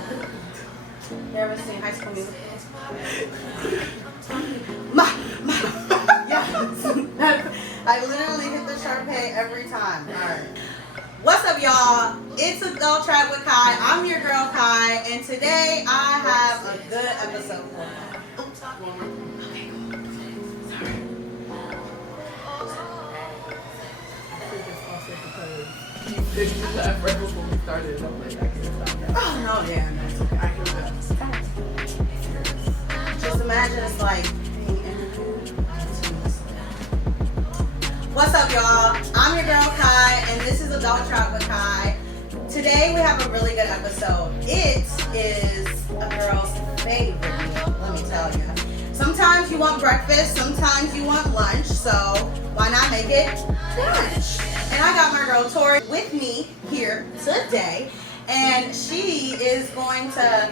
You ever seen High School Musical? Yes. I literally hit the Sharpay every time. Alright. What's up, y'all? It's AdultTrappedwKy. I'm your girl Kai, and today I have a good episode for you. Okay. Sorry. You didn't laugh right before we started. I'm like, I can't stop that. Oh no, damn, that's okay. I can tell. Just imagine it's like being interviewed. What's up, y'all? I'm your girl Kai, and this is AdultTrappedwKy. Today we have a really good episode. It is a girl's favorite meal, let me tell you. Sometimes you want breakfast, sometimes you want lunch, so why not make it brunch? And I got my girl Tori with me here today, and she is going to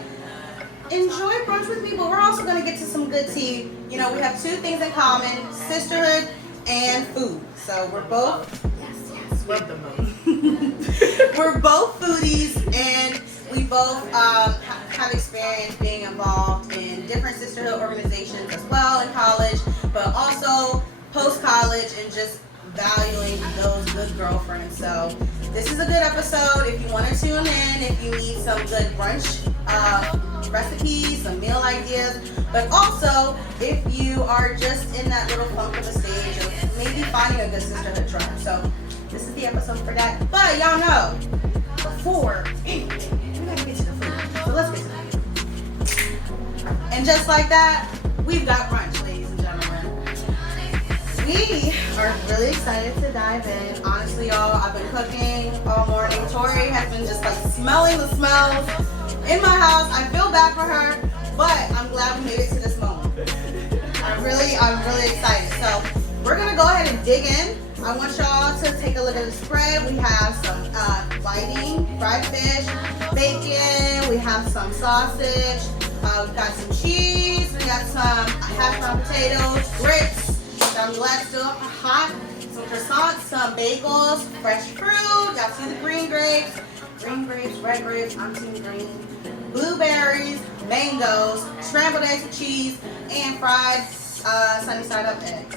enjoy brunch with me, but we're also going to get to some good tea. You know, we have two things in common: sisterhood and food. So we're both we're both foodies, and we both have experience being involved in different sisterhood organizations as well in college, but also post-college, and just valuing those good girlfriends. So this is a good episode if you want to tune in, if you need some good brunch recipes, some meal ideas, but also if you are just in that little funk of a stage of maybe finding a good sisterhood tribe. So this is the episode for that. But y'all know, before anything, we gotta get to the food. So let's get to the food. And just like that, we've got brunch, ladies and gentlemen. We are really excited to dive in. Honestly, y'all, I've been cooking all morning. Tori has been just like smelling the smells in my house. I feel bad for her, but I'm glad we made it to this moment. I'm really excited. So we're gonna go ahead and dig in. I want y'all to take a look at the spread. We have some whiting, fried fish, bacon. We have some sausage. We've got some cheese. We got some hash brown potatoes, grits. Some black still hot, some croissants, some bagels, fresh fruit. Y'all see the green grapes, red grapes, I'm seeing green, blueberries, mangoes, scrambled eggs with cheese, and fried sunny side up eggs.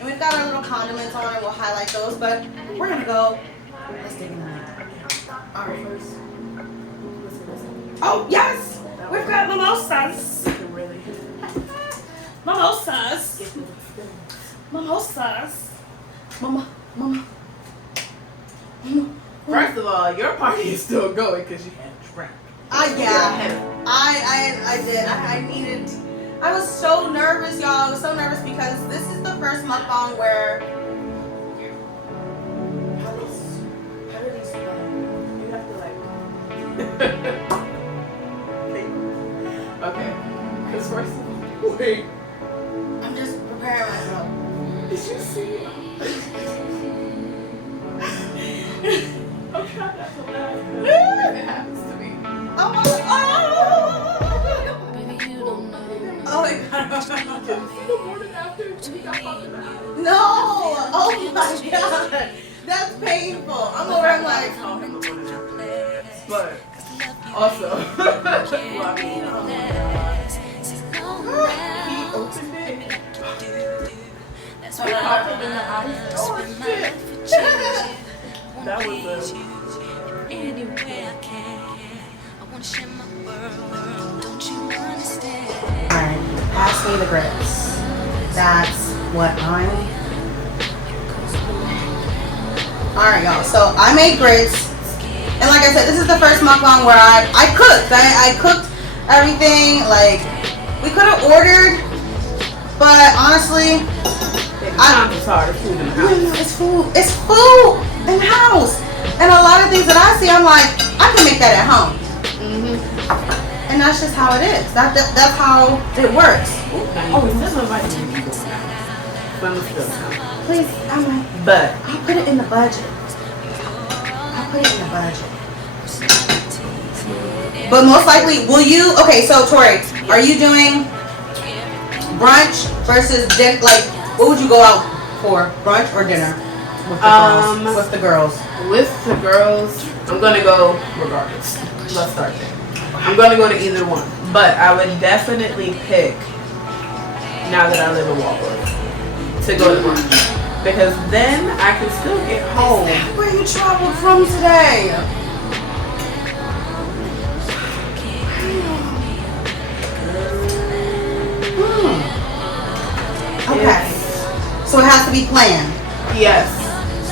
And we've got our little condiments on it. We'll highlight those, but we're gonna go. Let's dig in there. All right, first. Oh yes, we've got mimosas. Mimosas. Mimosas. Mama. First of all, your party is still going because you had a drink. Yeah. I did. I needed. I was so nervous, y'all. I was so nervous because this is the first mukbang where. How do these go? You have to like. Okay. Because first of all, wait. I'm just preparing myself. Did you see? I'm trying not to laugh because it happens to me. Oh my god. Can you see the morning after? You got popping out. No! Oh my god. That's painful. I'm over here like. But also, well, I mean, he opened it. I popped him in the eyes. Oh shit! That was a. Alright, pass me the grits. That's what I'm. Alright, y'all. So I made grits. And like I said, this is the first mukbang where I cooked. I cooked everything. Like, we could have ordered, but honestly, It's hard. It's food in the house. it's food. It's food in the house. And a lot of things that I see, I'm like, I can make that at home. And that's just how it is. That's how it works. Oh, this is like fun stuff. Please, I'm like, But I'll put it in the budget. But most likely, will you? Okay, so Tori, are you doing brunch versus dinner? Like, what would you go out for? Brunch or dinner? With the girls. With the girls, I'm gonna go regardless. Let's start there. I'm going to go to either one. But I would definitely pick, now that I live in Waldorf, to go to Brunch. Because then I can still get home. Where you traveled from today? Okay. So it has to be planned. Yes.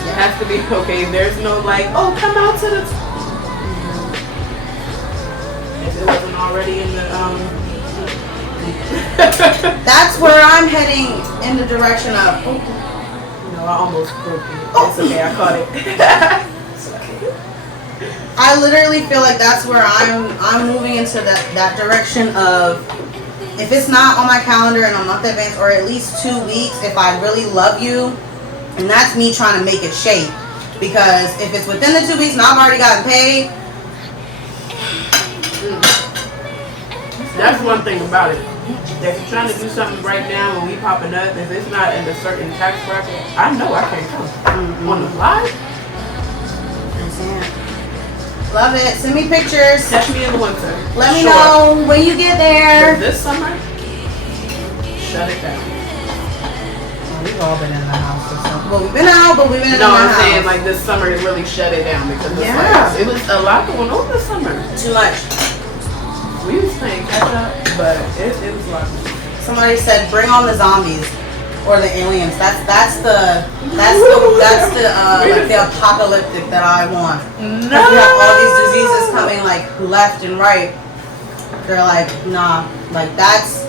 It has to be okay. There's no like, oh, come out to the. If it wasn't already in the That's where I'm heading in the direction of. No, I almost broke it. It's okay. I caught it. I literally feel like that's where I'm moving into that direction of. If it's not on my calendar in a month advance or at least 2 weeks, if I really love you, and that's me trying to make it shape. Because if it's within the 2 weeks and I've already gotten paid. That's one thing about it. If you're trying to do something right now when we popping up, if it's not in a certain tax bracket, I know I can't come. On the fly? Love it. Send me pictures. Catch me in the winter. Let me know when you get there. But this summer, shut it down. We've all been in the house or something. Well, we've been out, but we've been in the house. No, I'm saying like this summer it really shut it down because it was a lot going on this summer. Too much. We was playing catch up, but it was a lot. Somebody said, "Bring on the zombies or the aliens." That's the like the apocalyptic that I want. No. We have all these diseases coming like left and right. They're like, nah, like that's.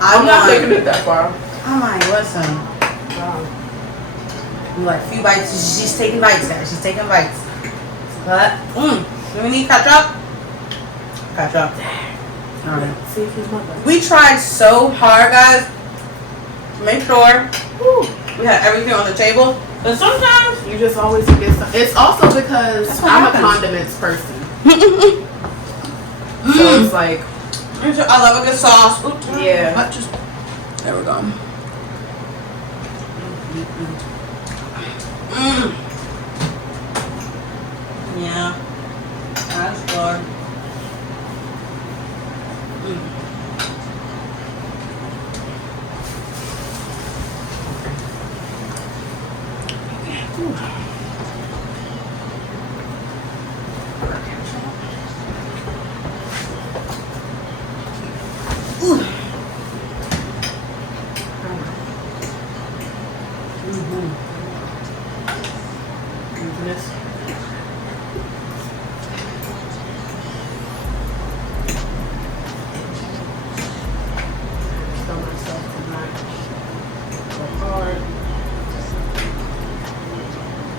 I'm not taking it that far. I'm like, listen. I'm like, few bites. She's taking bites, guys. She's taking bites. But do we need ketchup? Ketchup. All right. See if he's not. We tried so hard, guys, to make sure we had everything on the table. But sometimes You just always forget something. It's also because I'm a condiments person. So it's like, I love a good sauce. Oops. yeah. There we go. Yeah. That's good.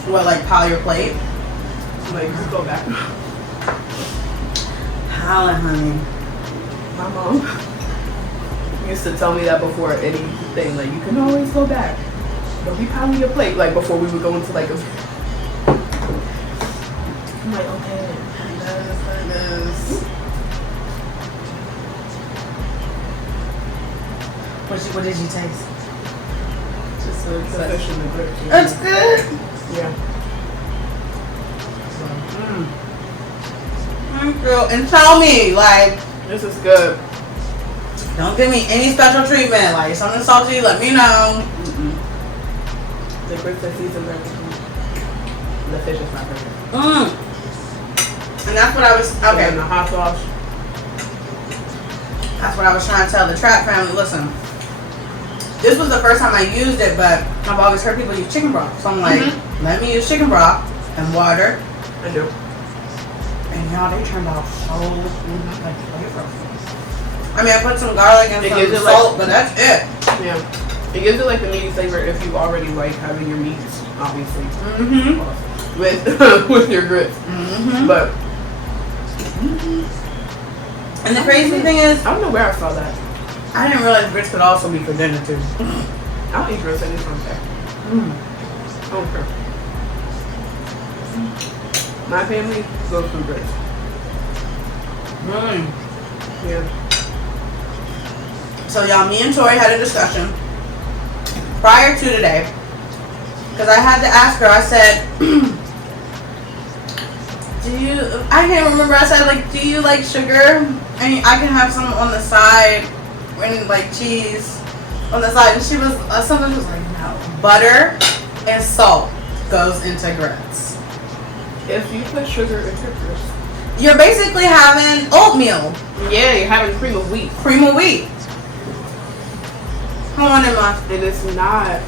What, like pile your plate? Like, just go back. Pile it, honey. My mom used to tell me that before anything. Like, you can always go back. Don't be piling your plate. Like, before we would go into like a. I'm like, okay, this. What did you taste? Just the fish and the grits. It's good. Yeah. Girl, and tell me, like, This is good. don't give me any special treatment. Like, something salty, let me know. The grits are seasoned everything. The fish is not perfect. And that's what I was, okay. And the hot sauce. That's what I was trying to tell the Trap family. Listen, this was the first time I used it, but I've always heard people use chicken broth. So I'm like, let me use chicken broth and water. I do. And y'all, they turned out so like flavorful. I mean, I put some garlic and some salt, but that's it. Yeah. It gives it like the meaty flavor if you already like having your meats, obviously. With your grits. But. And the crazy thing is, I don't know where I saw that. I didn't realize grits could also be for dinner too. I'll eat grits anytime. Okay. My family goes through grits. Yeah. So y'all, me and Tori had a discussion prior to today, because I had to ask her. I said, I can't remember. I said, like, do you like sugar? And I can have some on the side, and like cheese on the side. And she was, someone was like, no. Butter and salt goes into grits. If you put sugar in your grits, You're basically having oatmeal. yeah, you're having cream of wheat. Cream of wheat. Come on, Emma. And it's not.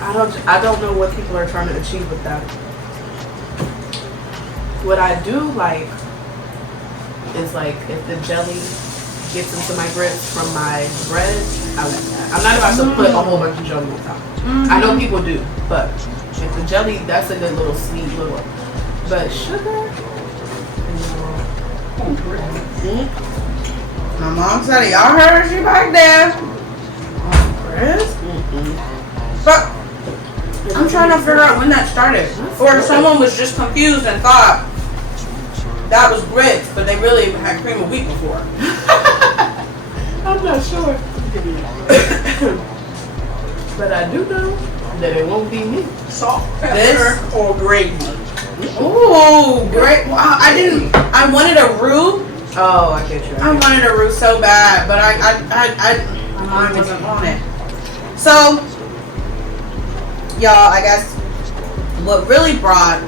I don't know what people are trying to achieve with that. What I do like is like if the jelly gets into my grits from my bread, I like that. I'm not about to put a whole bunch of jelly on top. I know people do, but if the jelly, that's a good little sweet little. But sugar. My mom said it. Y'all heard her? She back there. Chris? But I'm trying to figure out when that started. Or if someone was just confused and thought that was grits, but they really had cream of wheat before. I'm not sure. But I do know that it won't be me. Salt, pepper, or gravy. Ooh, great. Wow, I wanted a roux. Oh, I get you. I wanted a roux so bad, but my mind wasn't on it. So, y'all, I guess what really brought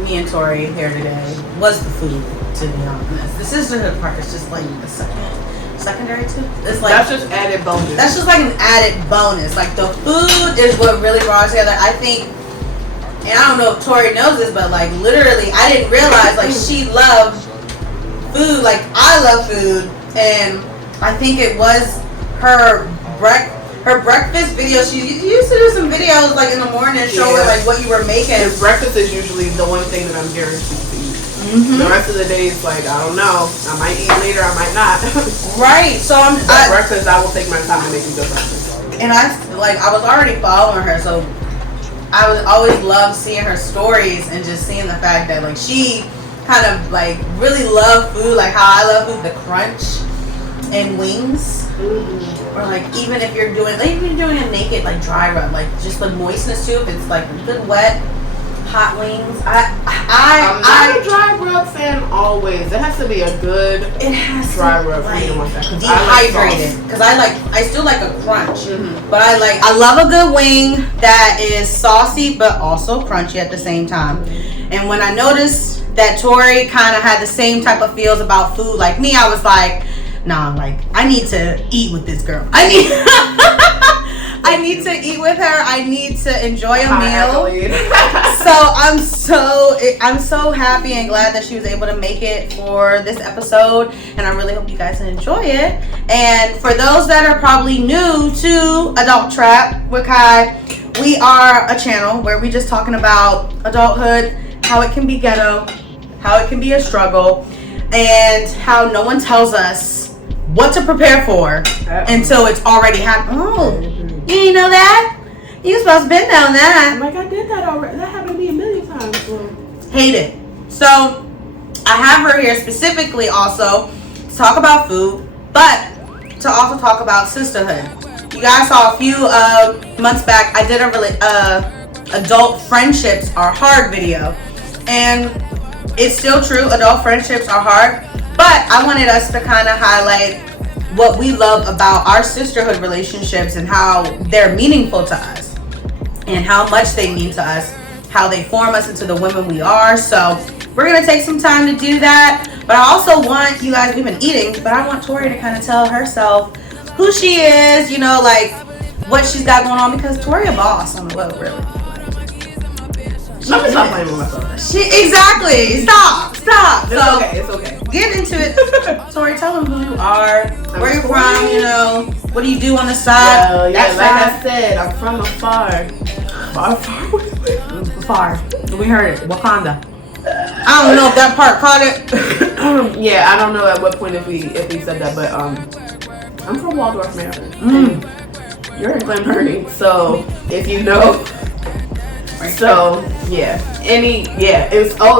me and Tori here today was the food, to be honest. The sisterhood part is just like the secondary to it's like that's just added bonus. That's just like an added bonus. Like the food is what really brought us together. I think, and I don't know if Tori knows this, but like literally I didn't realize like she loved food like I love food, and I think it was her breakfast video. She used to do some videos like in the morning showing like what you were making. And breakfast is usually the one thing that I'm guaranteed to eat. The rest of the day is like, I don't know. I might eat later, I might not. Right. So breakfast, I will take my time to make a good breakfast. And I was already following her, so I would always love seeing her stories and just seeing the fact that like she kind of like really loved food, like how I love food, the crunch and wings. Or like even if you're doing a naked like dry rub, like just the moistness too. If it's like good wet hot wings, I'm not a dry rub fan always. It has to be a good dry rub for me to want that. Dehydrated, because I still like a crunch, but I love a good wing that is saucy but also crunchy at the same time. And when I noticed that Tori kind of had the same type of feels about food like me, I was like, nah, like I need to eat with this girl. I need to eat with her. I need to enjoy a meal. So I'm so happy and glad that she was able to make it for this episode, and I really hope you guys enjoy it. And for those that are probably new to Adult Trap with Kai, we are a channel where we just talking about adulthood, how it can be ghetto, how it can be a struggle, and how no one tells us what to prepare for until it's already happened. Oh, you didn't know that? You supposed to been down that. I'm like, I did that already. That happened to me a million times. So. Hate it. So I have her here specifically also to talk about food, but to also talk about sisterhood. You guys saw a few months back, I did a adult friendships are hard video, and it's still true. Adult friendships are hard, but I wanted us to kind of highlight what we love about our sisterhood relationships and how they're meaningful to us and how much they mean to us, how they form us into the women we are. So we're gonna take some time to do that, but I also want you guys, we've been eating, but I want Tori to kind of tell herself who she is, you know, like what she's got going on, because Tori a boss on the web, really. Let me stop playing with myself. Exactly. Stop. It's okay. Get into it. Tori, tell them who you are, where you're from, you know, what do you do on the side? Like I said, I'm from afar. Far. We heard it. Wakanda. I don't know if that part caught it. Yeah, I don't know at what point if we said that, but I'm from Waldorf, Maryland. You're in Glen Burnie, so if you know. So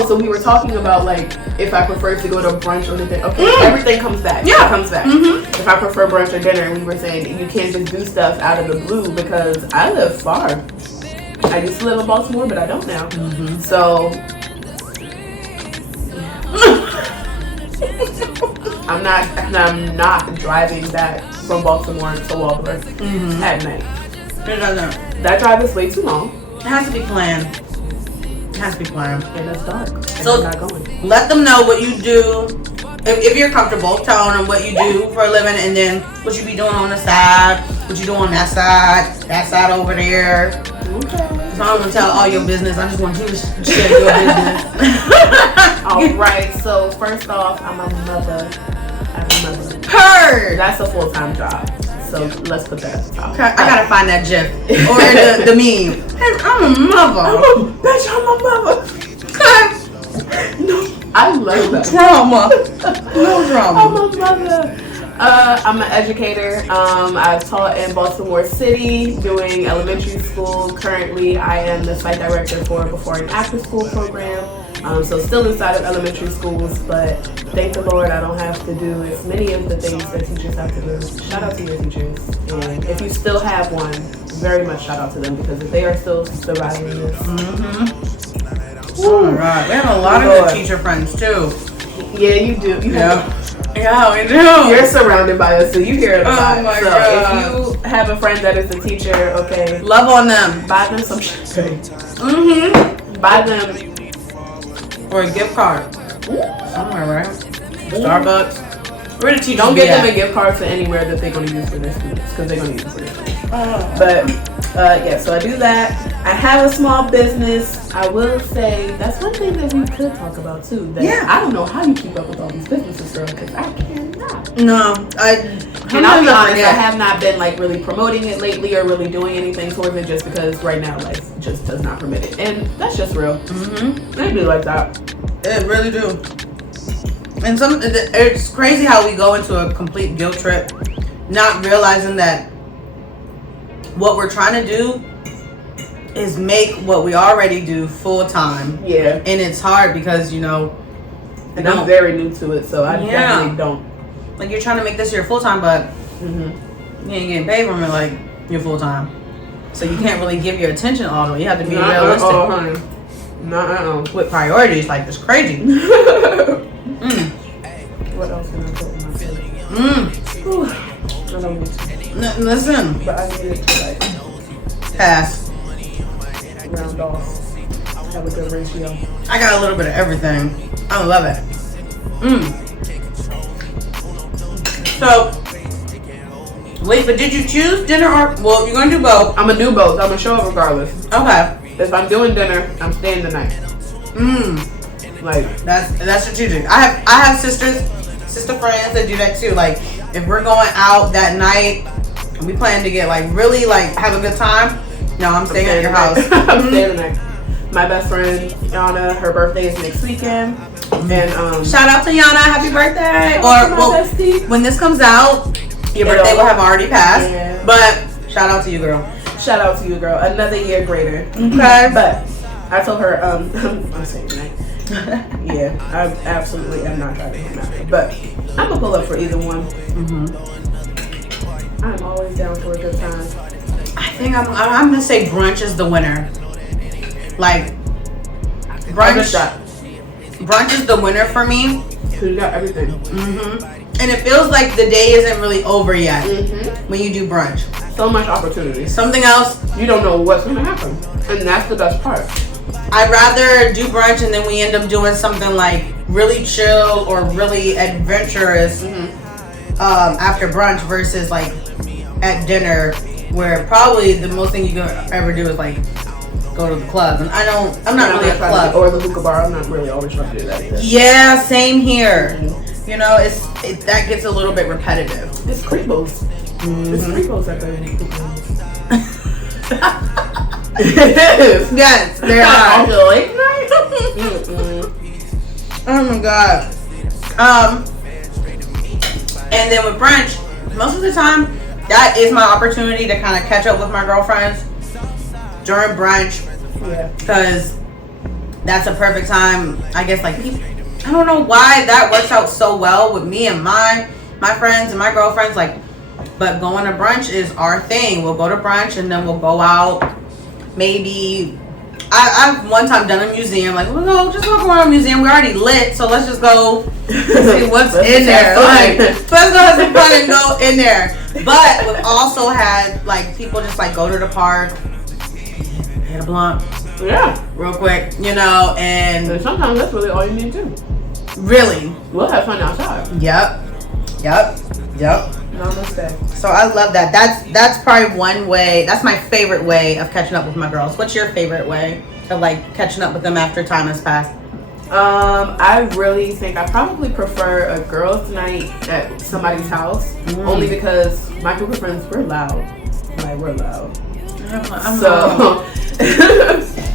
so we were talking about like if I prefer to go to brunch or dinner. Okay, everything comes back. Yeah, it comes back. If I prefer brunch or dinner, and we were saying you can't just do stuff out of the blue because I live far. I used to live in Baltimore, but I don't now. So I'm not driving that from Baltimore to Waldorf at night. It doesn't. That drive is way too long. It has to be planned. It has to be planned. And it's dark. And So I'm not going. let them know what you do. If you're comfortable telling them what you do for a living, and then what you be doing on the side, what you do on that side over there. Okay. So I don't want to tell all your business. I just want you to share your business. Alright, so first off, I'm a mother. Heard. That's a full-time job. So let's put that at the top. Okay, I gotta find that GIF or the meme. I'm a mother. Bitch, I'm a mother. No, I love that. Drama. No I'm drama. a mother. I'm an educator. I've taught in Baltimore City doing elementary school. Currently, I am the site director for Before and After School program. So still inside of elementary schools, but thank the Lord I don't have to do as many of the things that teachers have to do. Shout out to your teachers. And if you still have one, very much shout out to them, because if they are still surviving this. All right. We have a lot of good teacher friends too. Yeah, you do. Yeah, we do. You're surrounded by us, so you hear it a lot. Oh my so God. if you have a friend that is a teacher, okay, Love on them. buy them some shit. Buy them. Or a gift card. Somewhere, right? Starbucks. We're the teachers. Don't give them a gift card to anywhere that they're going to use for their students, because they're going to use it for their students. But yeah, so I do that. I have a small business. I will say that's one thing that we could talk about too. That I don't know how you keep up with all these businesses, girl, because I cannot. No, and I'll be honest, I have not been like really promoting it lately or really doing anything towards it, just because right now life just does not permit it, and that's just real. They be like that. It really do. And it's crazy how we go into a complete guilt trip, not realizing that what we're trying to do is make what we already do full time. Yeah. And it's hard because, you know, and I'm very new to it, so I definitely don't. Like, you're trying to make this your full time, but you ain't getting paid from it like you're full time. So you can't really give your attention all the way. You have to be realistic. With priorities, like, it's crazy. What else can I put in my food? I don't need to. Listen. But I needed to, like, pass. Round off. Have a good ratio. I got a little bit of everything. I love it. So, wait, but did you choose dinner or, well, you're gonna do both. I'm gonna do both. I'm gonna show up regardless. Okay. If I'm doing dinner, I'm staying the night. Like, that's strategic. I have sister friends that do that too. Like, if we're going out that night and we plan to get like really like have a good time, no, I'm staying at your house. I'm staying the night. My best friend Yana, her birthday is next weekend. And shout out to Yana, happy birthday! Or well, when this comes out, your birthday will have already passed. Yeah. But shout out to you, girl. Shout out to you, girl. Another year greater. Okay. But I told her, I'm saying tonight. Yeah, I absolutely am not driving home after. But I'm gonna pull up for either one. I'm always down for a good time. I think I'm gonna say brunch is the winner. Like, brunch is the winner for me. Cause you got everything. And it feels like the day isn't really over yet when you do brunch. So much opportunity. Something else, you don't know what's gonna happen, and that's the best part. I'd rather do brunch and then we end up doing something like really chill or really adventurous after brunch versus like at dinner, where probably the most thing you can ever do is like go to the club. And I'm not really a club or the hookah bar. I'm not really always trying to do that either. Yeah, same here. You know, that gets a little bit repetitive. It's creepos. It's creepos at the It is. Yes, they are. On the late night? Oh my god. And then with brunch, most of the time, that is my opportunity to kind of catch up with my girlfriends during brunch. Yeah. Because that's a perfect time, I guess, like, I don't know why that works out so well with me and my friends and my girlfriends, like, but going to brunch is our thing. We'll go to brunch and then we'll go out maybe I've one time done a museum. Like, we'll go just walk around a museum. We're already lit, so let's just go see what's in there. Like, let's go have some fun and go in there. But we've also had like people just like go to the park, hit a blunt, real quick, you know, and sometimes that's really all you need to do. Really, we'll have fun outside. Yep. Namaste. So I love that. That's probably one way. That's my favorite way of catching up with my girls. What's your favorite way of like catching up with them after time has passed? I really think I probably prefer a girls' night at somebody's house, only because my group of friends, we're loud. Like, we're loud. So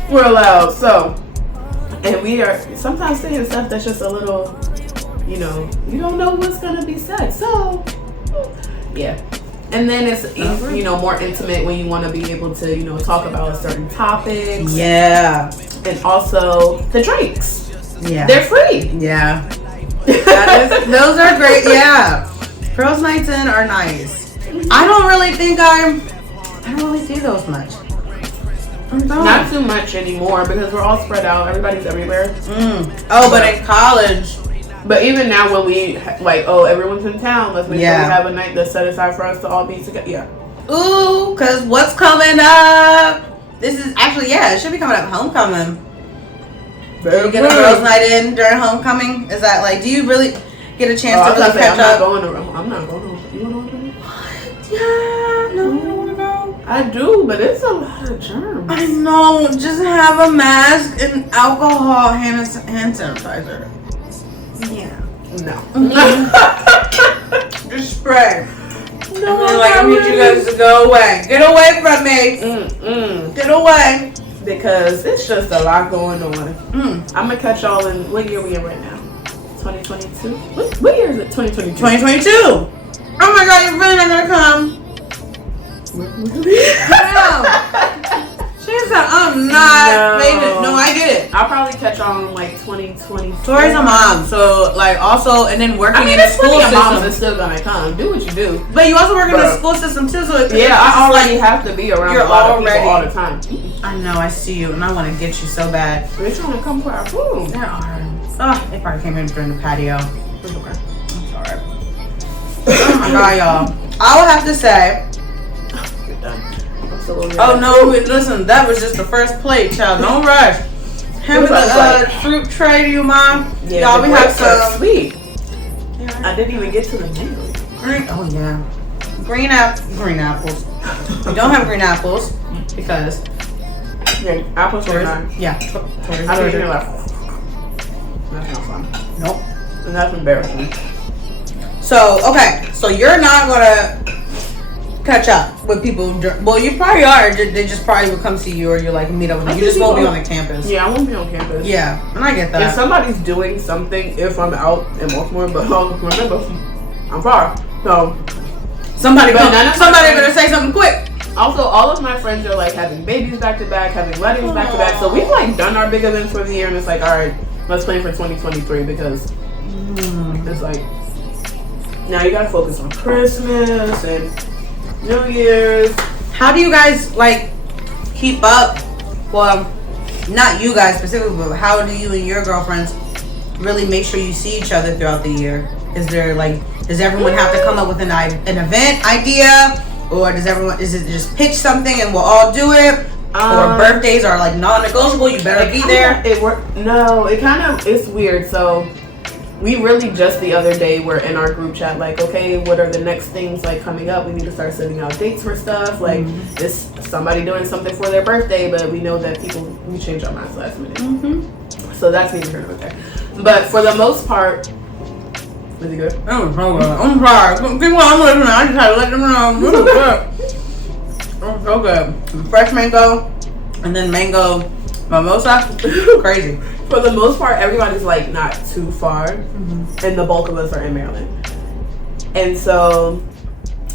we're loud. So, and we are sometimes saying stuff that's just a little, you know, you don't know what's gonna be said. So, yeah. And then it's, you know, more intimate when you want to be able to, you know, talk about a certain topics. Yeah. And also the drinks. Yeah. They're free. Yeah. Those are great. Yeah. Girls' nights in are nice. I don't really do those much. Not too much anymore because we're all spread out. Everybody's everywhere. Oh, but in college. But even now when we, like, oh, everyone's in town, let's make sure we have a night that's set aside for us to all be together. Yeah. Ooh, because what's coming up? This is actually, it should be coming up. Homecoming. Do you get a girls' night in during homecoming? Is that like, do you really get a chance to really catch up? I'm not going to. You want to go? What? Yeah, no, you don't want to go? I do, but it's a lot of germs. I know. Just have a mask and alcohol, hand sanitizer. Yeah. No. Just spray. No, like, I need you guys to go away. Get away from me. Get away. Because it's just a lot going on. I'm gonna catch y'all in, what year we in right now? 2022? What year is it? 2022. 2022. Oh my God, you're really not gonna come? She said, I'm not. No, I get it. I'll probably catch on like 2020. Tori's a mom, so like also, and then working in the school system. Moms are still gonna come. Do what you do. But you also work in the school system too, so I already have to be around a lot of people all the time. I know, I see you, and I want to get you so bad. They're trying to come for our food. There are. Oh, they probably came in during the patio. It's okay. I'm sorry. Oh my God, y'all. I would have to say. You're done. Oh no! Listen, that was just the first plate, child. Don't rush. Hand me the fruit tray to you, Mom. Yeah, y'all, we have some sweet. I didn't even get to the menu. Oh yeah, green apples. We don't have green apples because apples are nice. Yeah, I don't even left. That's not fun. Nope. And that's embarrassing. So okay, so you're not gonna catch up with people. Well, you probably are. They just probably will come see you, or you like meet up with them. You just won't be on the campus. Yeah, I won't be on campus. Yeah, and I get that. If somebody's doing something, if I'm out in Baltimore, but remember, I'm far, so somebody better say something quick. Also, all of my friends are like having babies back to back, having weddings back to back. So we've like done our big events for the year, and it's like, all right, let's plan for 2023 because it's like now you gotta focus on Christmas and New Year's. How do you guys like keep up? Well, not you guys specifically, but how do you and your girlfriends really make sure you see each other throughout the year? Is there like, does everyone have to come up with an event idea, or is it just pitch something and we'll all do it? Or birthdays are like non-negotiable, you better be there? It's weird. So we really just the other day were in our group chat like, okay, what are the next things like coming up? We need to start sending out dates for stuff. Like, is somebody doing something for their birthday? But we know that we change our minds last minute. So that's neither here nor there. But for the most part, is it good? I'm sorry. I'm listening. I just had to let them know. So good. Fresh mango, and then mango mimosa. Crazy. For the most part, everybody's like not too far, and the bulk of us are in Maryland. And so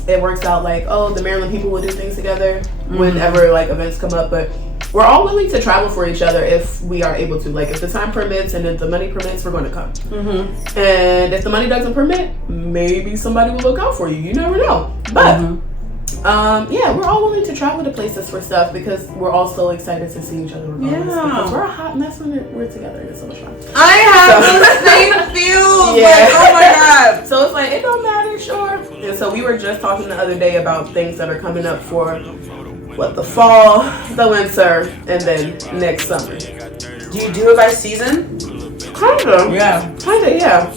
it works out like, oh, the Maryland people will do things together whenever like events come up. But we're all willing to travel for each other if we are able to. Like, if the time permits and if the money permits, we're going to come. And if the money doesn't permit, maybe somebody will look out for you. You never know. But Yeah, we're all willing to travel to places for stuff because we're all so excited to see each other regardless. Yeah. Because we're a hot mess when we're together. It's so much fun. I have the same feels. Yeah. Like, oh my god. So it's like, it don't matter, sure. And so we were just talking the other day about things that are coming up for the fall, the winter, and then next summer. Do you do it by season? Kinda. Yeah. Kinda, yeah.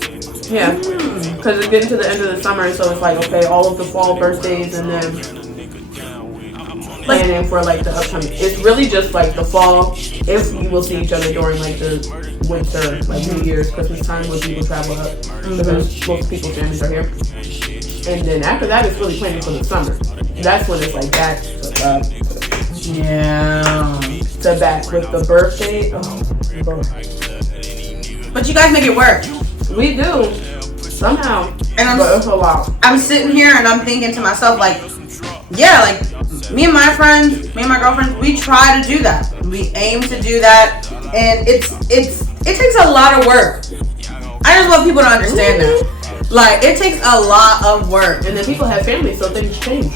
Yeah. Because it's getting to the end of the summer, so it's like, okay, all of the fall birthdays and then planning for like the upcoming. It's really just like the fall, if we will see each other during like the winter, like New Year's, Christmas time when people travel up. Because most people's families are here. And then after that, it's really planning for the summer. That's when it's like back to back. Yeah. To back with the birthday. Oh, Lord. But you guys make it work. We do. Somehow. And But it's a lot. I'm sitting here and I'm thinking to myself, like, yeah, like me and my friends, me and my girlfriends, we try to do that. We aim to do that, and it takes a lot of work. I just want people to understand that. Like, it takes a lot of work. And then people have families, so things change.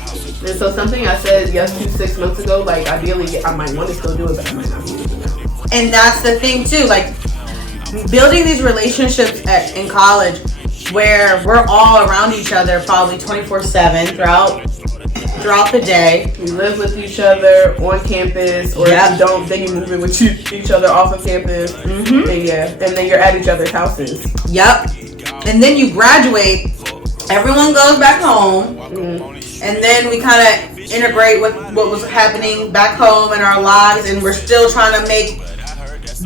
And so something I said yes to 6 months ago, like ideally I might want to still do it, but I might not be able to now. And that's the thing too, like building these relationships in college where we're all around each other probably 24/7 throughout the day. We live with each other on campus, or if you don't, then you move in with each other off of campus. And and then you're at each other's houses. Yep. And then you graduate, everyone goes back home, and then we kind of integrate with what was happening back home in our lives, and we're still trying to make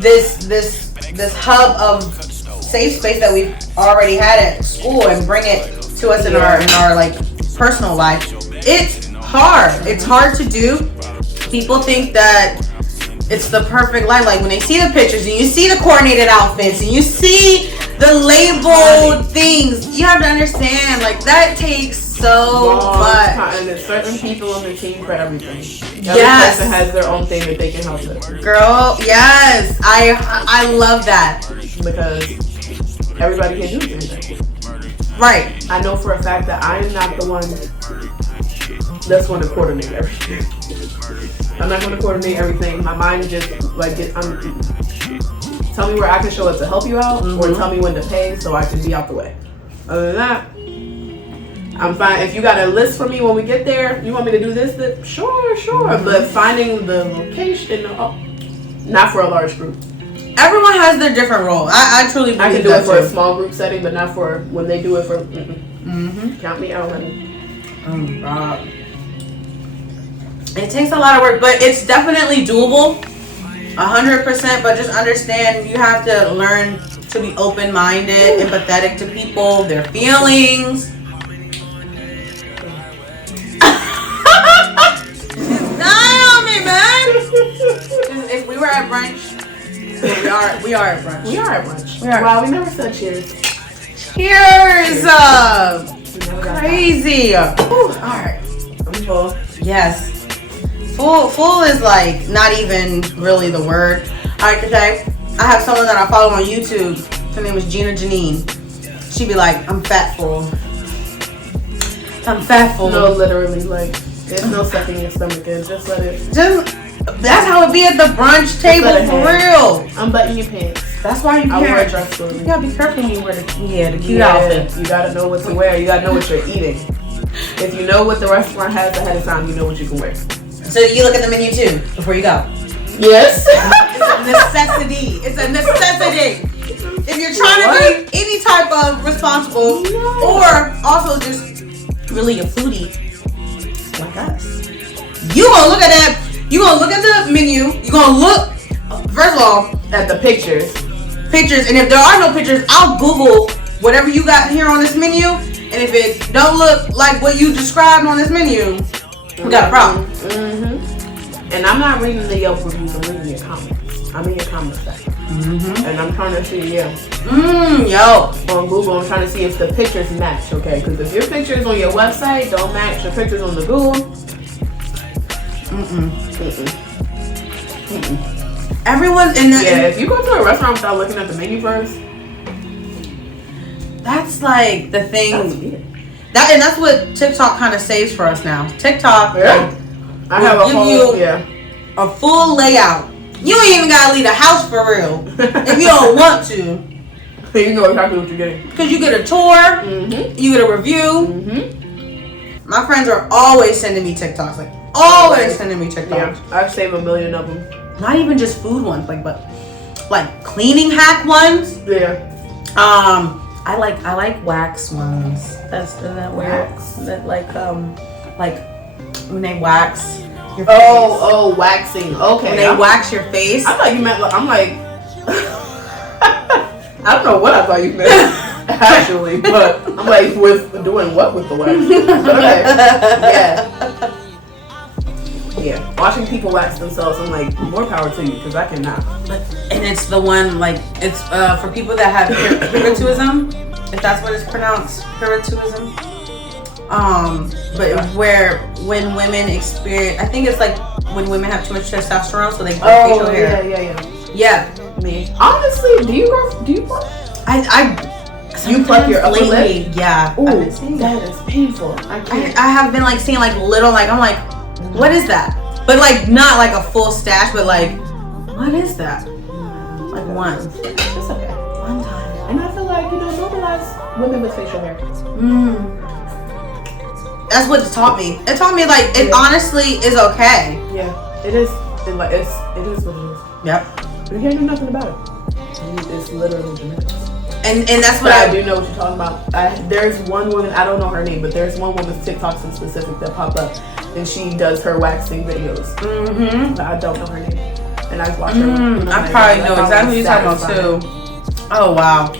this hub of safe space that we've already had at school and bring it to us in our like personal life. It's hard. It's hard to do. People think that it's the perfect life. Like when they see the pictures and you see the coordinated outfits and you see the labeled things, you have to understand, like that takes so much. And there's certain people on the team for everything. Every Yes. person has their own thing that they can help with. Girl, yes. I love that. Because everybody can do anything. Right. I know for a fact that I am not the one that's going to coordinate everything. I'm not going to coordinate everything. My mind just like tell me where I can show up to help you out, or tell me when to pay so I can be out the way. Other than that, I'm fine. If you got a list for me when we get there, you want me to do this, sure. But finding the location, not for a large group. Everyone has their different role. I truly believe I can do that it for too. a small group setting, but not for when they do it for. Count me out, honey. It takes a lot of work, but it's definitely doable. 100%. But just understand, you have to learn to be open-minded, empathetic to people, their feelings. Die on me, man. If we were at brunch, we are at brunch. We are at brunch. We are. Wow, we never said cheers. Cheers! Crazy. Alright. I'm full. Yes. Full is like not even really the word. Alright, today I have someone that I follow on YouTube. Her name is Gina Janine. She be like, I'm fat full. I'm fat full. No, literally, like, there's no sucking your stomach in. Just let it. That's how it be at the brunch table, for real. Unbutton your pants. That's why you I wear a can't. dress for You gotta be careful when you wear the cute Yeah, outfit. you gotta know what to wear. You gotta know what you're eating. If you know what the restaurant has ahead of time, you know what you can wear. So you look at the menu too before you go. Yes. It's a necessity. It's a necessity. If you're trying to be any type of responsible, or also just really a foodie like us, you gonna look at that. You gonna look at the menu. You gonna look first of all At the pictures. and if there are no pictures, I'll Google whatever you got here on this menu. And if it don't look like what you described on this menu, we got a problem. And I'm not reading the Yelp reviews. I'm reading your comments. I'm in your comment section. And I'm trying to see, Yo. on Google, I'm trying to see if the pictures match, okay? Because if your pictures on your website don't match the pictures on the Google, Everyone's in the. yeah, if you go to a restaurant without looking at the menu first, That's like the thing. that's weird. that's what TikTok kind of saves for us now. TikTok, Yeah. I have a give whole, you a full layout. You ain't even gotta leave the house for real if you don't want to. So you know exactly what you're getting. Because you get a tour, you get a review. My friends are always sending me TikToks, like always sending me TikToks. Yeah, I've saved 1 million of them. Not even just food ones, but cleaning hack ones. Yeah. I like wax ones. Isn't that weird? That like when they wax your face. Oh, waxing. Okay. When they wax your face. I thought you meant I'm like I don't know what I thought you meant actually, but I'm like with doing what with the wax? Okay. Yeah. Watching people wax themselves, I'm like, more power to you because I cannot. And it's the one it's for people that have hirsutism, if that's what it's pronounced, hirsutism. But when women experience, I think it's like when women have too much testosterone, so they grow facial hair. Yeah. Me. Honestly, do you pluck You pluck your upper lately? lip? Yeah. Ooh, I've been seeing that is painful. I can't. I have been seeing little I'm like, what is that? But not like a full stash, but what is that? Like once. It's okay. One time. And I feel like, normalize women with facial hair. That's what it taught me. It taught me it honestly is okay. Yeah, it is. It is what it is. Yep. You can't do nothing about it. It's literally genetics. And that's what I do know what you're talking about. There's one woman, I don't know her name, but there's one woman's TikToks in specific that pop up, and she does her waxing videos. But I don't know her name, and I've watched her. I probably know exactly what you're talking about too. Oh wow.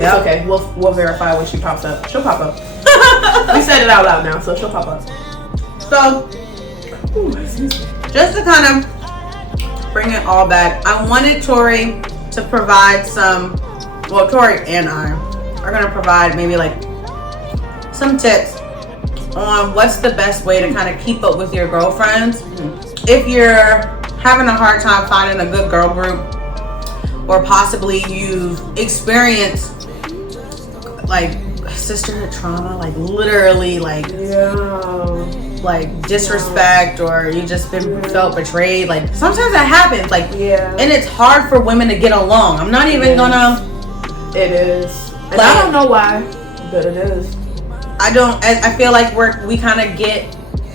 It's okay. We'll verify when she pops up. She'll pop up. We said it out loud now, so she'll pop up. So, just to kind of bring it all back, I wanted Tori to provide Tori and I are going to provide maybe some tips on what's the best way to kind of keep up with your girlfriends. If you're having a hard time finding a good girl group, or possibly you've experienced sisterhood trauma, literally disrespect, or you just been felt betrayed. Sometimes that happens. And it's hard for women to get along. I'm not even gonna. It is. And I don't know why, but it is. I feel like we kind of get,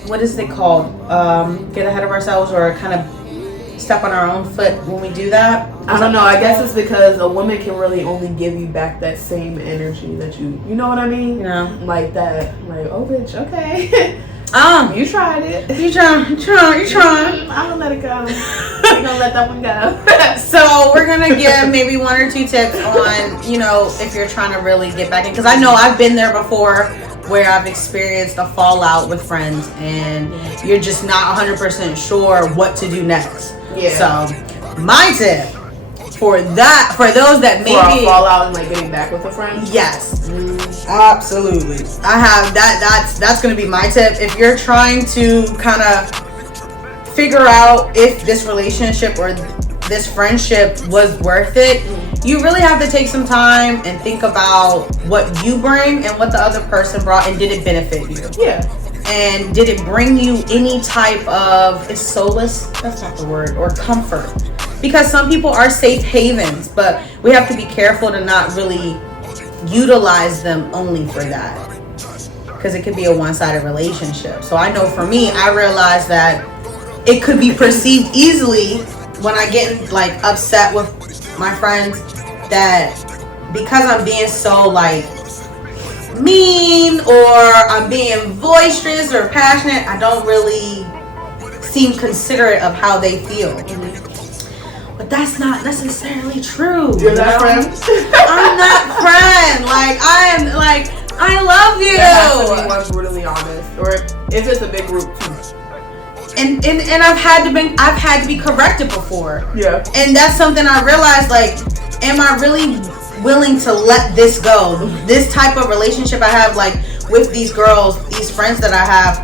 what is it called? Get ahead of ourselves, or kind of step on our own foot when we do that. I don't know. I guess it's because a woman can really only give you back that same energy that you know what I mean? Yeah. Like that. Oh, bitch. Okay. You tried it. You trying. I'm gonna let it go. We're gonna let that one go. So we're gonna give maybe 1 or 2 tips on, if you're trying to really get back in, because I know I've been there before, where I've experienced a fallout with friends, and you're just not 100% sure what to do next. Yeah. So my tip for those that maybe for a fallout and getting back with a friend. Yes. Absolutely. I have that's going to be my tip. If you're trying to kind of figure out if this relationship or this friendship was worth it, you really have to take some time and think about what you bring and what the other person brought, and did it benefit you? Yeah. And did it bring you any type of solace? That's not the word. Or comfort. Because some people are safe havens, but we have to be careful to not really utilize them only for that, because it could be a one-sided relationship. So I know for me, I realized that it could be perceived easily when I get upset with my friends, that because I'm being so mean, or I'm being boisterous or passionate, I don't really seem considerate of how they feel. But that's not necessarily true. You're that friend? I'm that friend. I love you. There has to be one brutally honest, or if it's a big group too. And I've had to be corrected before. Yeah. And that's something I realized. Am I really willing to let this go? This type of relationship I have, with these girls, these friends that I have,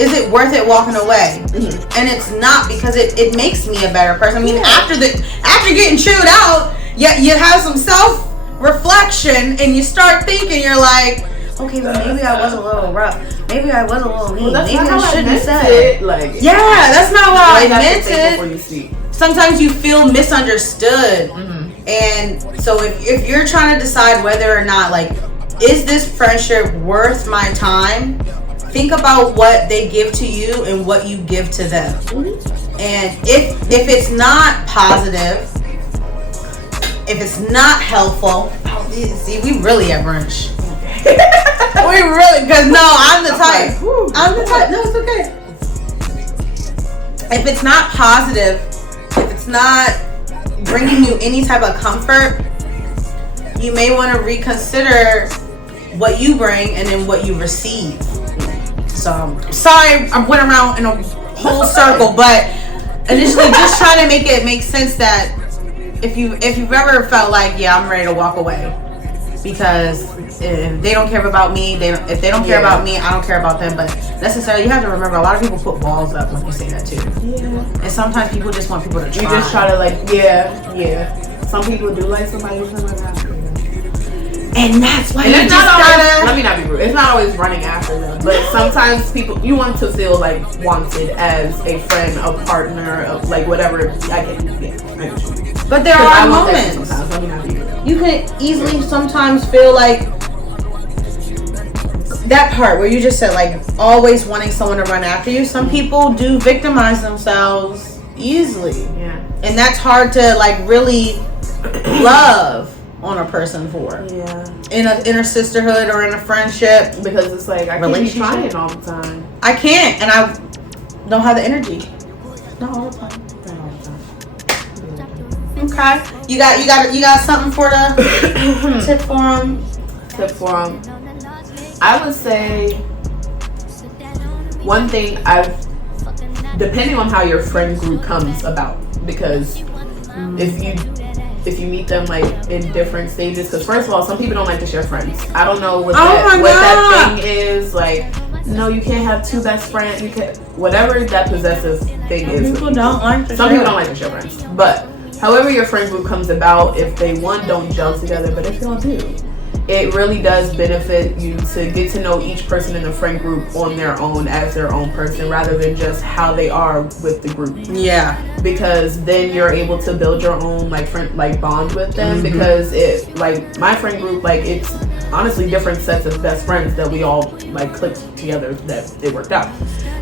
is it worth it walking away? And it's not, because it makes me a better person. I mean, after getting chewed out, you have some self-reflection, and you start thinking, you're like, okay, but maybe I was a little rough. Maybe I was a little mean. Well, Maybe I shouldn't have said it. Like, yeah, that's not how I meant before it. you speak. Sometimes you feel misunderstood. And so if you're trying to decide whether or not, like, is this friendship worth my time? Think about what they give to you and what you give to them. And if it's not positive, if it's not helpful, see, we really at brunch. We really, because no, I'm the type. I'm the type. No, it's okay. If it's not positive, if it's not bringing you any type of comfort, you may want to reconsider what you bring and then what you receive. So, sorry, I went around in a whole circle, but initially just trying to make it make sense that if you've ever felt like, yeah, I'm ready to walk away because if they don't care about me, if they don't care about me, I don't care about them. But necessarily, you have to remember, a lot of people put walls up when you say that too. Yeah. And sometimes people just want people to try. You just try to like, Some people do like somebody who's like that. And that's why and you it's just not always, gotta. let me not be rude. It's not always running after them, but sometimes you want to feel like wanted as a friend, a partner, of like whatever. I get you. But there are moments. Let me not be rude. You can easily sometimes feel like that part where you just said like always wanting someone to run after you. Some people do victimize themselves easily. Yeah. And that's hard to like really love on a person for. Yeah. In a sisterhood or in a friendship. Because it's like I can't be trying all the time. I can't, and I don't have the energy. Not all the time. Okay. You got something for the tip for them? Tip for them. I would say one thing depending on how your friend group comes about, because if you meet them like in different stages, because first of all, some people don't like to share friends. I don't know what that thing is. Like, no, you can't have two best friends. You can whatever that possessive thing is. Some people don't like to share friends. But however your friend group comes about, if they don't gel together, but if y'all do, it really does benefit you to get to know each person in the friend group on their own as their own person, rather than just how they are with the group. Yeah. Because then you're able to build your own bond with them. Because my friend group, it's honestly different sets of best friends that we all clicked together, that it worked out.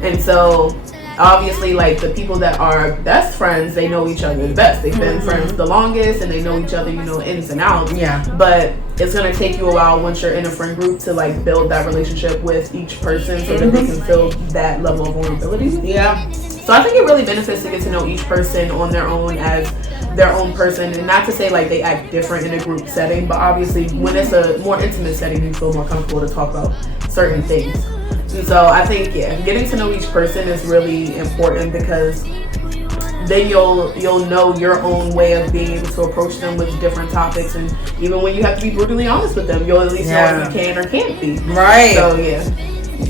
And so obviously, the people that are best friends, they know each other the best. They've been friends the longest, and they know each other, ins and outs. Yeah. But it's gonna take you a while once you're in a friend group to build that relationship with each person, so that they can feel that level of vulnerability. Yeah. So I think it really benefits to get to know each person on their own as their own person, and not to say they act different in a group setting, but obviously when it's a more intimate setting, you feel more comfortable to talk about certain things. And so I think, getting to know each person is really important, because then you'll know your own way of being able to approach them with different topics, and even when you have to be brutally honest with them, you'll at least know if you can or can't be. Right. So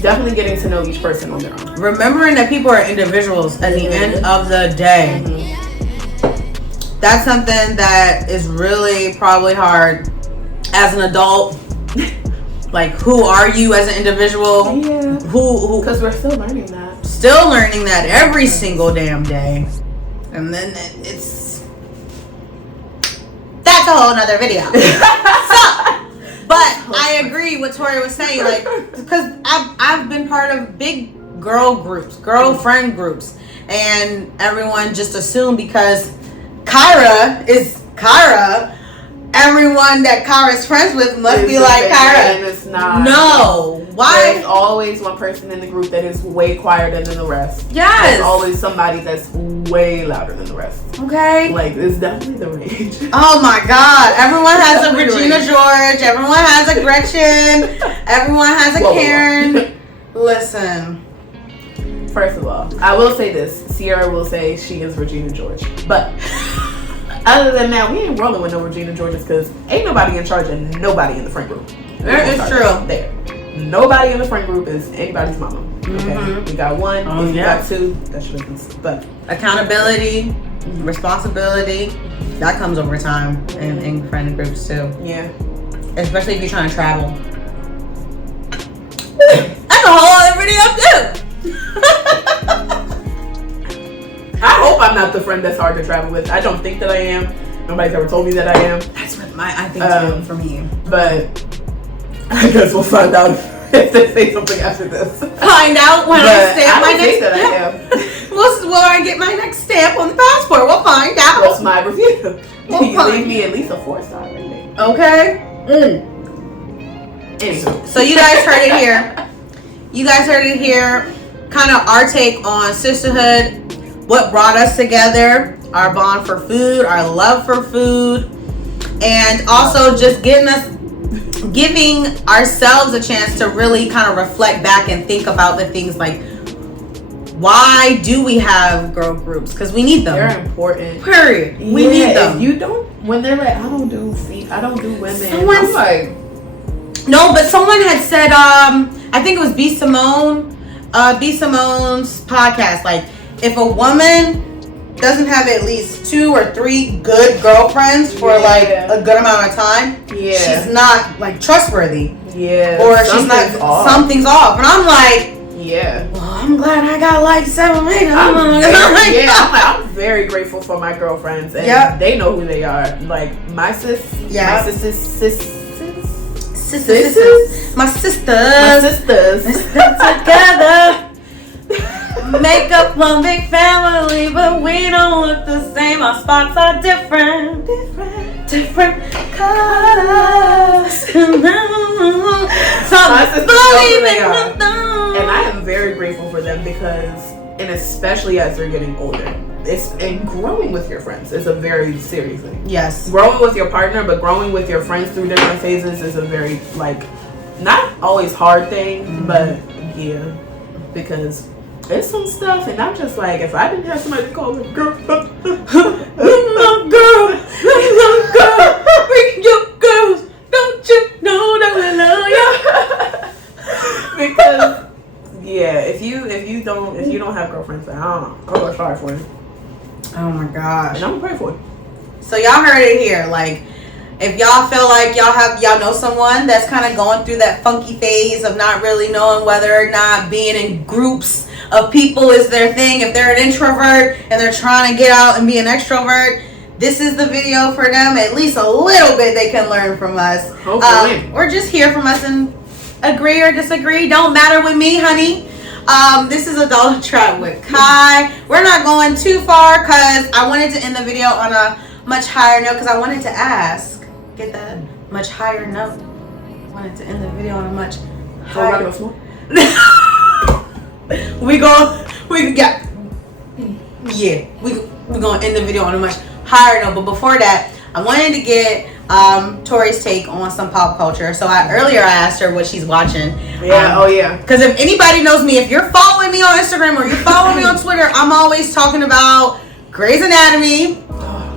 definitely getting to know each person on their own. Remembering that people are individuals at the end of the day. That's something that is really probably hard as an adult. Who are you as an individual? Yeah. Who? Because we're still learning that. Still learning that every single damn day. And then that's a whole nother video. But I agree with Tori was saying, because I've been part of big girlfriend groups, and everyone just assumed because Kyra is Kyra, everyone that Kyra's friends with must be like Kyra. And it's not. No. Why? There's always one person in the group that is way quieter than the rest. Yes. There's always somebody that's way louder than the rest. Okay. It's definitely the range. Oh my God. Everyone has a Regina George. Everyone has a Gretchen. Everyone has a Karen. Listen. First of all, I will say this. Sierra will say she is Regina George. But other than that, we ain't rolling with no Regina Georges, because ain't nobody in charge of nobody in the friend group. It's true. There. Nobody in the friend group is anybody's mama. Okay. We got one. If you got two, that's your business. But accountability, responsibility, that comes over time in friend groups too. Yeah. Especially if you're trying to travel. That's a whole other video too. I hope I'm not the friend that's hard to travel with. I don't think that I am. Nobody's ever told me that I am. That's what I think too for me. But I guess we'll find out if they say something after this. Find out when I stamp my next that I am. When I get my next stamp on the passport. We'll find out. What's my review? We'll You leave me at least a 4-star rating. Okay. Anywho. So you guys heard it here. You guys heard it here. Kind of our take on sisterhood, what brought us together, our bond for food, our love for food, and also just giving ourselves a chance to really kind of reflect back and think about the things like, why do we have girl groups? Because we need them. They're important. Period. We need them. If you don't, when they're like, I don't do women. Someone's I'm like, no, but someone had said, I think it was B. Simone's podcast. Like, if a woman doesn't have at least 2 or 3 good girlfriends for like a good amount of time, she's not like trustworthy. Yeah. Or she's not. Something's off. And I'm like, well, I'm glad I got like 7 or 8. I'm very grateful for my girlfriends, and they know who they are. Like my sisters. My sisters together. Make up one big family, but we don't look the same. Our spots are different colors. My sisters know who they are. And I am very grateful for them because, and especially as they're getting older, and growing with your friends is a very serious thing. Yes. Growing with your partner, but growing with your friends through different phases is a very, like, not always hard thing, but yeah, because there's some stuff, and I'm just like, if I didn't have somebody to call me, girl, girl, bring your girls, don't you know that we love you? Because if you don't have girlfriends, I don't know, I'm gonna sorry for you. Oh my gosh. And I'm gonna pray for you. So y'all heard it here. Like, if y'all feel like y'all know someone that's kind of going through that funky phase of not really knowing whether or not being in groups of people is their thing, if they're an introvert and they're trying to get out and be an extrovert, this is the video for them. At least a little bit they can learn from us. Hopefully. Or just hear from us and agree or disagree. Don't matter with me, honey. This is Adult Trap with Kai. We're not going too far because I wanted to end the video on a much higher note because I wanted to get that much higher note. I wanted to end the video on a much higher note. We're gonna end the video on a much higher note. But before that, I wanted to get Tori's take on some pop culture. So earlier I asked her what she's watching. Because if anybody knows me, if you're following me on Instagram or you're following me on Twitter, I'm always talking about Grey's Anatomy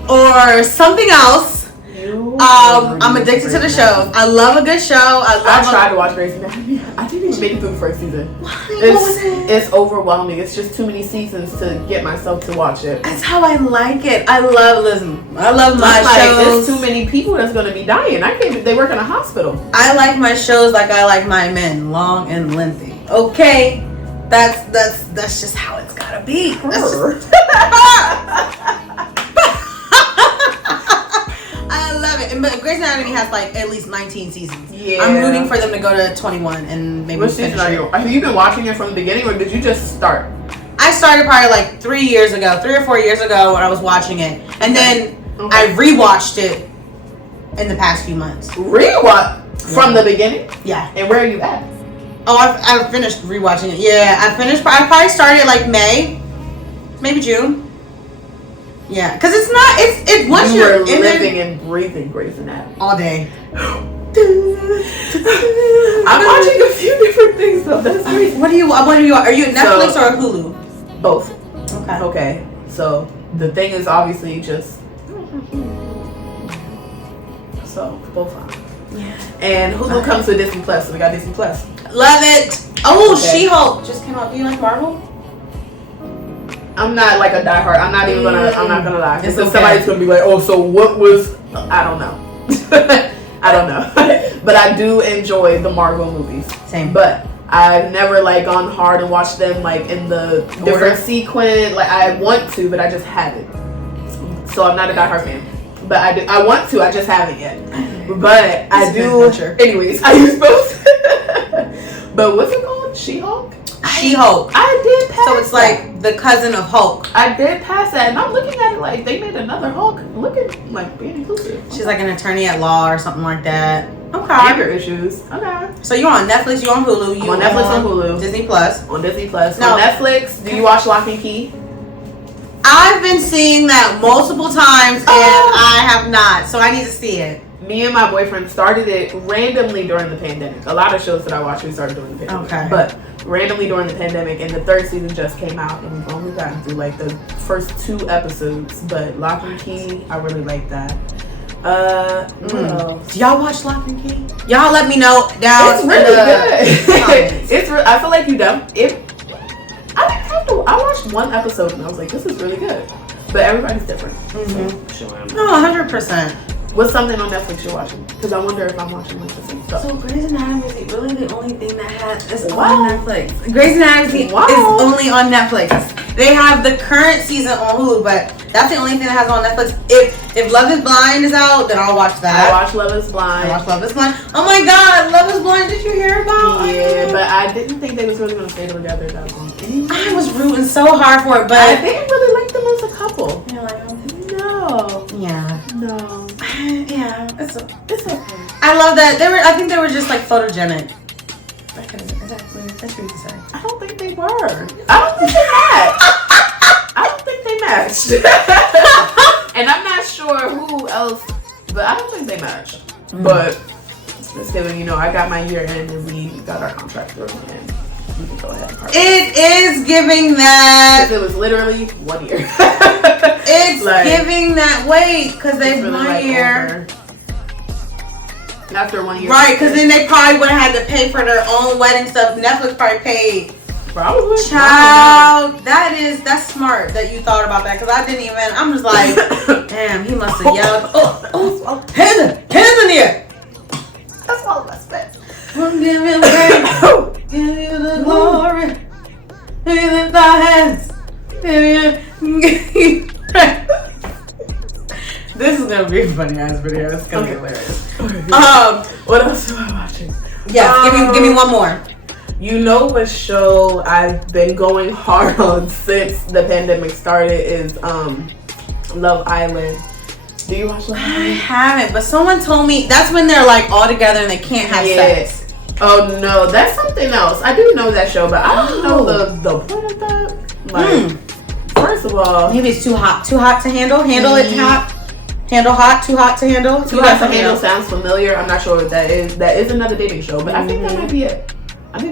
or something else. I'm addicted to the show. I love a good show. I tried to watch Grey's Anatomy. I didn't even make it through the first season. It's overwhelming. It's just too many seasons to get myself to watch it. That's how I like it. I love my shows. There's too many people that's gonna be dying. They work in a hospital. I like my shows like I like my men, long and lengthy. Okay, that's just how it's gotta be. I love it. But Grey's Anatomy has like at least 19 seasons. Yeah. I'm rooting for them to go to 21 and maybe finish it. Have you been watching it from the beginning or did you just start? I started probably like 3 or 4 years ago when I was watching it. And then I rewatched it in the past few months. Rewatch? From the beginning? Yeah. And where are you at? Oh, I finished rewatching it. Yeah, I probably started like May, maybe June. Yeah, because it's once you're living and breathing Grey's Anatomy all day. I'm watching a few different things though. That's crazy. What are you? Are you Netflix or Hulu? Both. Okay. So the thing is obviously just both on. Yeah. And Hulu comes with Disney Plus, so we got Disney Plus. Love it. Oh, She-Hulk just came out. Do you like Marvel? I'm not like a diehard. I'm not gonna lie. Because somebody's gonna be like, oh, so what was? I don't know. I don't know. But I do enjoy the Marvel movies. Same. But I've never like gone hard and watched them like in the different sequence. Like I want to, but I just haven't. So I'm not a Die Hard fan. But I want to, I just haven't yet. But I do. Anyways, are you supposed to? But what's it called? She-Hulk? She-Hulk. I did pass. So it's like the cousin of Hulk. I did pass that, and I'm looking at it like they made another Hulk looking like being inclusive. She's like an attorney at law or something like that. Okay. Anger issues. Okay. So you on Netflix? You on Hulu? You on Netflix on Hulu. Disney Plus. On Disney Plus. No. On Netflix. Do you watch Lock and Key? I've been seeing that multiple times, and I have not. So I need to see it. Me and my boyfriend started it randomly during the pandemic. A lot of shows that I watch, we started during the pandemic. Okay. But randomly during the pandemic, and the third season just came out, and we've only gotten through like the first 2 episodes. But Lock and Key, I really like that. Do y'all watch Lock and Key? Y'all let me know down. It's really good. It's I feel like you don't. I watched 1 episode and I was like, this is really good. But everybody's different. No, 100%. What's something on Netflix you're watching? Because I wonder if I'm watching like the same stuff. So Grey's Anatomy is really the only thing that is Wow. on Netflix. Grey's Anatomy is only on Netflix. They have the current season on Hulu, but that's the only thing that has on Netflix. If Love is Blind is out, then I'll watch that. I watch Love is Blind. I watch Love is Blind. Oh my God, Love is Blind. Did you hear about? Yeah, but I didn't think they was really gonna stay together that long. I was rooting so hard for it, but I didn't really like them as a couple. You're like, No. yeah. No. Yeah, it's okay. I love that. I think they were just like photogenic. Exactly. That's what you say. I don't think they were. I don't think they matched. I don't think they matched. And I'm not sure who else, but I don't think they matched. But it's giving, I got my year end and we got our contract through and we can go ahead and part. It is giving that. It was literally 1 year. It's like, giving that weight because they really 1 year. After 1 year. Right, because then they probably would have had to pay for their own wedding stuff. Netflix probably paid. Probably. Child, that's smart that you thought about that because I didn't even. I'm just like, damn, he must have yelled. Hands in the air. That's all of us, man. Give you praise, give you the glory, give you the hands, This is gonna be a funny ass video. It's gonna be hilarious. What else am I watching? Yeah, give me one more. You know what show I've been going hard on since the pandemic started is Love Island. Do you watch Love Island? I haven't, but someone told me that's when they're like all together and they can't have sex. Oh no, that's something else. I do know that show, but I don't know the point of that. Like, first of all, maybe it's too hot to handle. Handle it hot. Handle hot, too hot to handle. Too hot to handle sounds familiar. I'm not sure what that is. That is another dating show, but I think that might be it. Okay.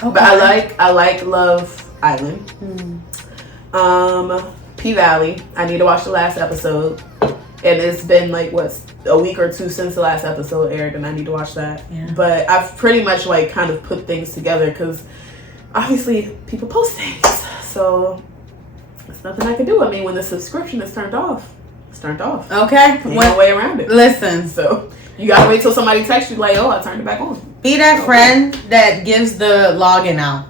But I like Love Island. P Valley. I need to watch the last episode. And it's been like a week or 2 since the last episode aired, and I need to watch that. Yeah. But I've pretty much like kind of put things together because obviously people post things, so there's nothing I can do. I mean, when the subscription is turned off, it's turned off. Okay, ain't no way around it. Listen, so you gotta wait till somebody texts you like, "Oh, I turned it back on." Be that friend that gives the login out.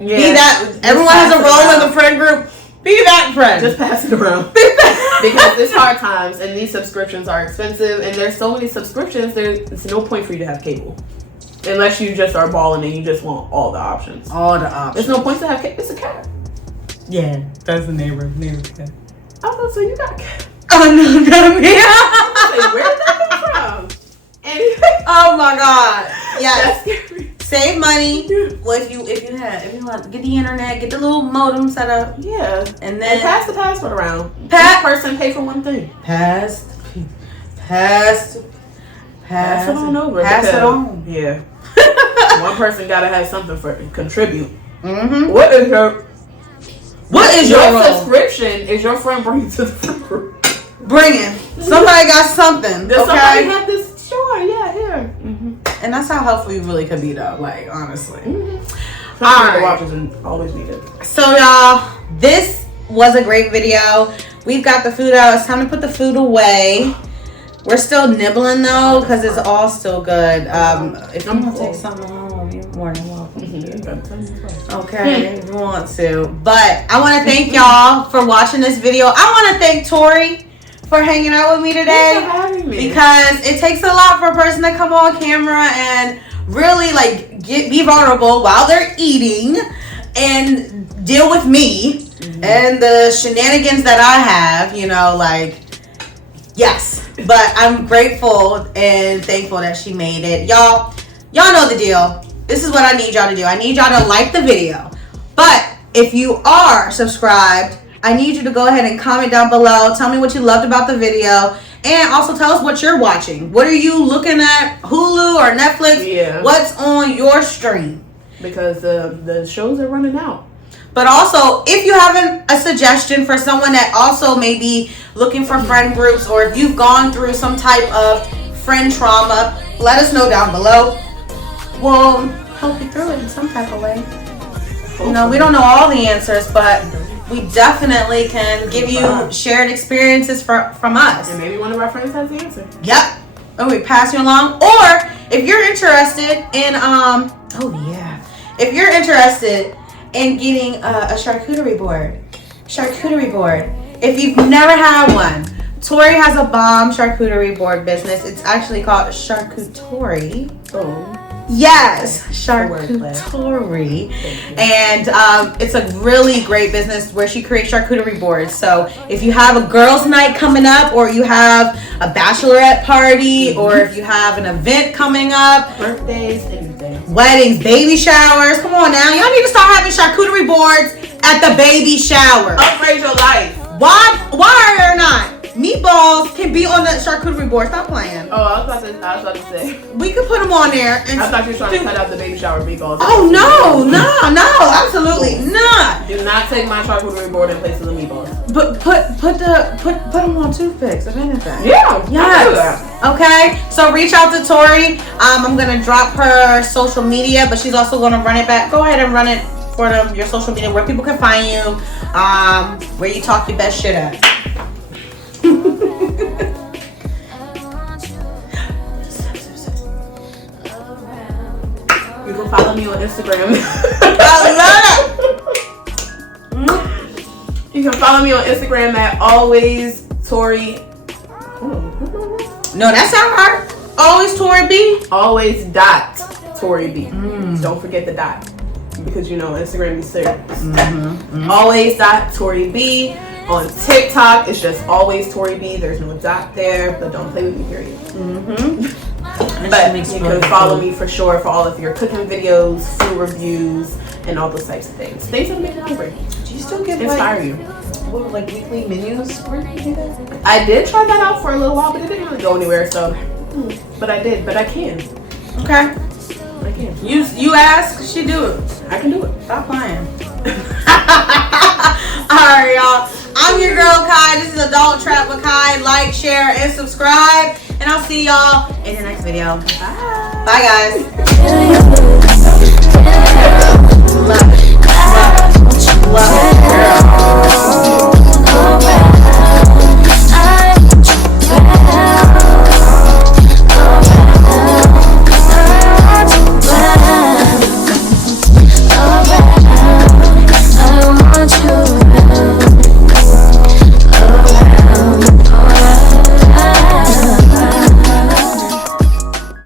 Yeah. Be that. Everyone has a role in the friend group. Be that friend. Just pass it around. Because it's hard times and these subscriptions are expensive and there's so many subscriptions, there's no point for you to have cable. Unless you just are balling and you just want all the options. There's no point to have cable. It's a cat. Yeah, that's the neighbor's cat. I was gonna say, you got a cat. Oh no, not me. Where did that come from? Oh my God. Yeah. That's scary. Save money. Well, if you want to get the internet, get the little modem set up. Yeah. And then pass the password around. Each person pay for one thing. Pass it on over. Pass it on. Yeah. One person gotta have something for contribute. Mm-hmm. What is your role? Subscription is your friend bringing to the group? Bringing. Somebody got something. Does somebody have this? Sure. Yeah. Here. And that's how helpful you really could be, though. Like, honestly. All right. Watchers and always be good. So, y'all, this was a great video. We've got the food out. It's time to put the food away. We're still nibbling though, because it's all still good. If you want to take something home, you're more than welcome. Okay, if you want to. But I want to thank y'all for watching this video. I want to thank Tori for hanging out with me today. Thanks for having me. Because it takes a lot for a person to come on camera and really like be vulnerable while they're eating and deal with me and the shenanigans that I have, you know, like, yes. But I'm grateful and thankful that she made it. Y'all know the deal. This is what I need y'all to do. I need y'all to like the video. But if you are subscribed, I need you to go ahead and comment down below. Tell me what you loved about the video. And also tell us what you're watching. What are you looking at? Hulu or Netflix? Yeah. What's on your stream? Because the shows are running out. But also, if you have a suggestion for someone that also may be looking for friend groups, or if you've gone through some type of friend trauma, let us know down below. We'll help you through it in some type of way. You know, we don't know all the answers, but we definitely can give you shared experiences from us. And maybe one of our friends has the answer. Yep. And we pass you along. Or if you're interested in if you're interested in getting a charcuterie board. If you've never had one, Tori has a bomb charcuterie board business. It's actually called Charcuterie. Oh. Yes, charcuterie, and it's a really great business where she creates charcuterie boards. So if you have a girls' night coming up, or you have a bachelorette party, or if you have an event coming up, Birthdays, anything. weddings, baby showers, come on now, y'all need to start having charcuterie boards at the baby shower. Upgrade your life. Why are there not? Meatballs can be on the charcuterie board. Stop playing. Oh, I was about to say. We could put them on there. And I thought you were trying to cut out the baby shower meatballs. Oh no, absolutely not. Do not take my charcuterie board in place of the meatballs. But put them on toothpicks, if anything. Yeah. Yes. Okay. So reach out to Tori. I'm gonna drop her social media, but she's also gonna run it back. Go ahead and run it for them, your social media, where people can find you, where you talk your best shit at. You can follow me on Instagram. I love it. You can follow me on Instagram at always Tori. No, that's not her. Always Tori B. Always dot Tori B. Don't forget the dot, because you know Instagram is serious. Always dot Tori B. On TikTok, it's just always Tori B. There's no dot there, but don't play with me, period. But you can follow me for sure for all of your cooking videos, food reviews, and all those types of things. Things that make you hungry. Do you still get Inspire you. like weekly menus? Where do you do that? I did try that out for a little while, but it didn't really go anywhere. So, but I can. Okay. I can. You ask, she do it. I can do it. Stop playing. Alright, y'all. I'm your girl Kai. This is AdultTrappedwKy. Like, share, and subscribe. And I'll see y'all in the next video. Bye. Bye, guys. Love it. Love it. Love it.